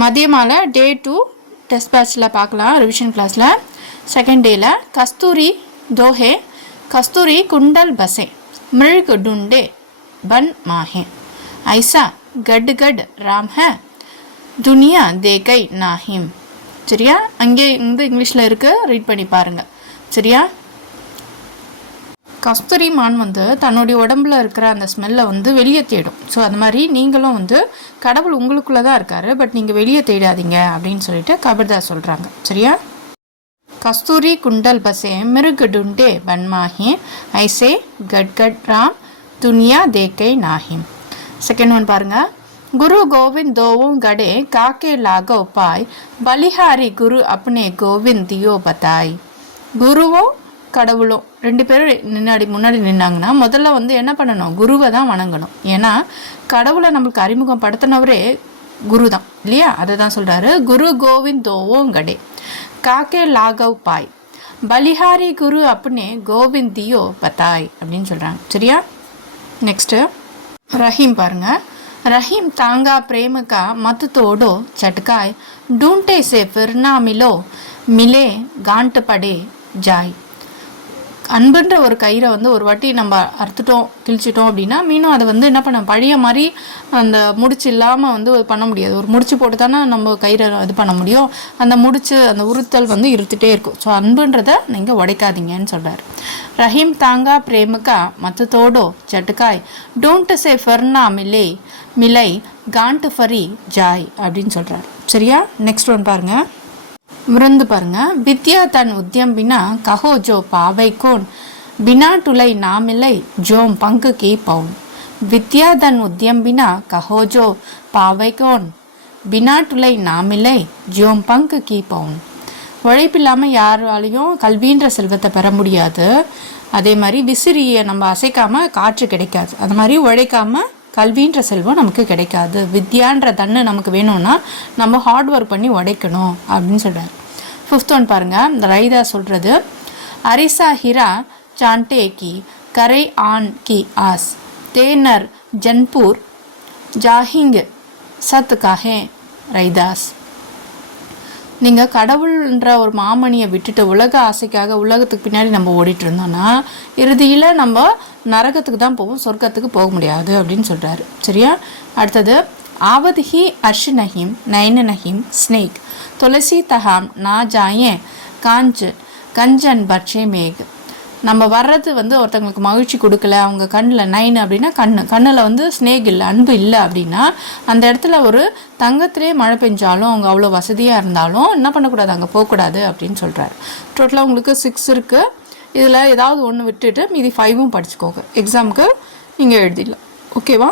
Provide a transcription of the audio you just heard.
மதியமால டே 2 test பேட்சில் பார்க்கலாம் revision கிளாஸில். செகண்ட் டேயில் கஸ்தூரி தோஹே கஸ்தூரி குண்டல் பசே மிருக் டுண்டே பன் மாஹே ஐசா கட் கட் ராம் ஹே துனியா தேகை நாஹிம். சரியா? அங்கே இங்கிலீஷில் இருக்குது, ரீட் பண்ணி பாருங்கள். சரியா? கஸ்தூரி மான் தன்னுடைய உடம்புல இருக்கிற அந்த ஸ்மெல்லை வெளியே தேடும். ஸோ அது மாதிரி நீங்களும் கடவுள் உங்களுக்குள்ளே தான் இருக்கார், பட் நீங்கள் வெளியே தேடாதீங்க அப்படின்னு சொல்லிட்டு கபீர்தாஸ் சொல்கிறாங்க. சரியா? கஸ்தூரி குண்டல் பசே மிருக் டுண்டே பன்மாஹி ஐசே கட் கட் ராம் துனியா தேக்கை நாஹிம். செகண்ட் ஒன் பாருங்க. குரு கோவிந்த் தோவும் கடே காக்கே லாகோ பாய் பலிஹாரி குரு அப்னே கோவிந்த் தியோ பதாய். குருவும் கடவுளும் ரெண்டு பேரும் முன்னாடி நின்னாங்கன்னா முதல்ல என்ன பண்ணணும்? குருவை தான் வணங்கணும். ஏன்னா கடவுளை நம்மளுக்கு அறிமுகம் படுத்தினவரே குரு தான் இல்லையா? அதை தான் சொல்கிறாரு. குரு கோவிந்த் தோவோங்கடே காக்கே லாகவ் பாய் பலிஹாரி குரு அப்னே கோவிந்த் தியோ பதாய் அப்படின்னு சொல்கிறாங்க. சரியா? நெக்ஸ்ட்டு ரஹீம் பாருங்க. ரஹீம் தாங்கா பிரேமக்கா மத்து தோடோ சட்காய் டூண்டே சே ஃபிர்னா மிலோ மிலே காண்ட் படே ஜாய். அன்புன்ற ஒரு கயிறை ஒரு வாட்டி நம்ம அறுத்துட்டோம் கிழிச்சிட்டோம் அப்படின்னா மீனும் அதை என்ன பண்ண பழைய மாதிரி அந்த முடிச்சு இல்லாமல் பண்ண முடியாது. ஒரு முடிச்சு போட்டு தானே நம்ம கயிறை இது பண்ண முடியும். அந்த முடிச்சு அந்த உறுத்தல் இருந்துகிட்டே இருக்கும். ஸோ அன்புன்றதை நீங்கள் உடைக்காதீங்கன்னு சொல்கிறார். Rahim தாங்கா பிரேமுக்கா மத்தத்தோடோ சட்டுக்காய் don't say ஃபர்னா மிலை Gantt ஃபரி Joy அப்படின்னு சொல்கிறார். சரியா? நெக்ஸ்ட் ஒன் பாருங்கள். மிருந்து பாருங்க. வித்யா தன் உத்தியம் பினா கஹோ ஜோ பாவை கோன் பினா டுலை நாமில்லை ஜோம் பங்கு கி பவுன். வித்யா தன் உத்தியம் பினா கஹோ ஜோ பாவை கோன் பினா டுலை நாமில்லை ஜோம் பங்கு கி பவுன். உழைப்பில்லாமல் யாராலையும் கல்வின்ற செல்வத்தை பெற முடியாது. அதே மாதிரி விசிறியை நம்ம அசைக்காமல் காற்று கிடைக்காது. அது மாதிரி உழைக்காமல் கல்வின்ற செல்வம் நமக்கு கிடைக்காது. வித்யான்ற தண்ணு நமக்கு வேணும்னா நம்ம ஹார்ட் ஒர்க் பண்ணி உடைக்கணும் அப்படின்னு சொல்கிறார். ஃபிஃப்த் ஒன் பாருங்கள். இந்த ரைதா சொல்கிறது. அரிசா ஹிரா சாண்டே கி கரை ஆன் கி ஆஸ் தேனர் ஜன்பூர் ஜாஹிங் சத் காஹே ரைதாஸ். நீங்கள் கடவுள்ன்ற ஒரு மாமணியை விட்டுட்டு உலக ஆசைக்காக உலகத்துக்கு பின்னாடி நம்ம ஓடிட்டு இருந்தோம்னா இறுதியில் நம்ம நரகத்துக்கு தான் போவோம், சொர்க்கத்துக்கு போக முடியாது அப்படின்னு சொல்கிறாரு. சரியா? அடுத்தது ஆவத்ஹி அர்ஷ் நஹீம் நைன் நஹீம் ஸ்னேக் துளசி தஹாம் நா ஜாயே கஞ்சன் பட்சே மேக். நம்ம வர்றது ஒருத்தவங்களுக்கு மகிழ்ச்சி கொடுக்கல, அவங்க கண்ணில் நைன் அப்படின்னா கண்ணில் ஸ்னேக் இல்லை, அன்பு இல்லை அப்படின்னா அந்த இடத்துல ஒரு தங்கத்திலே மழை பெஞ்சாலும் அவங்க அவ்வளோ வசதியாக இருந்தாலும் என்ன பண்ணக்கூடாது, அங்கே போகக்கூடாது அப்படின்னு சொல்கிறாரு. டோட்டலாக உங்களுக்கு 6 இருக்குது. இதில் ஏதாவது ஒன்று விட்டுட்டு மீதி 5 படிச்சுக்கோங்க. எக்ஸாமுக்கு நீங்கள் எழுதிடலாம். ஓகேவா?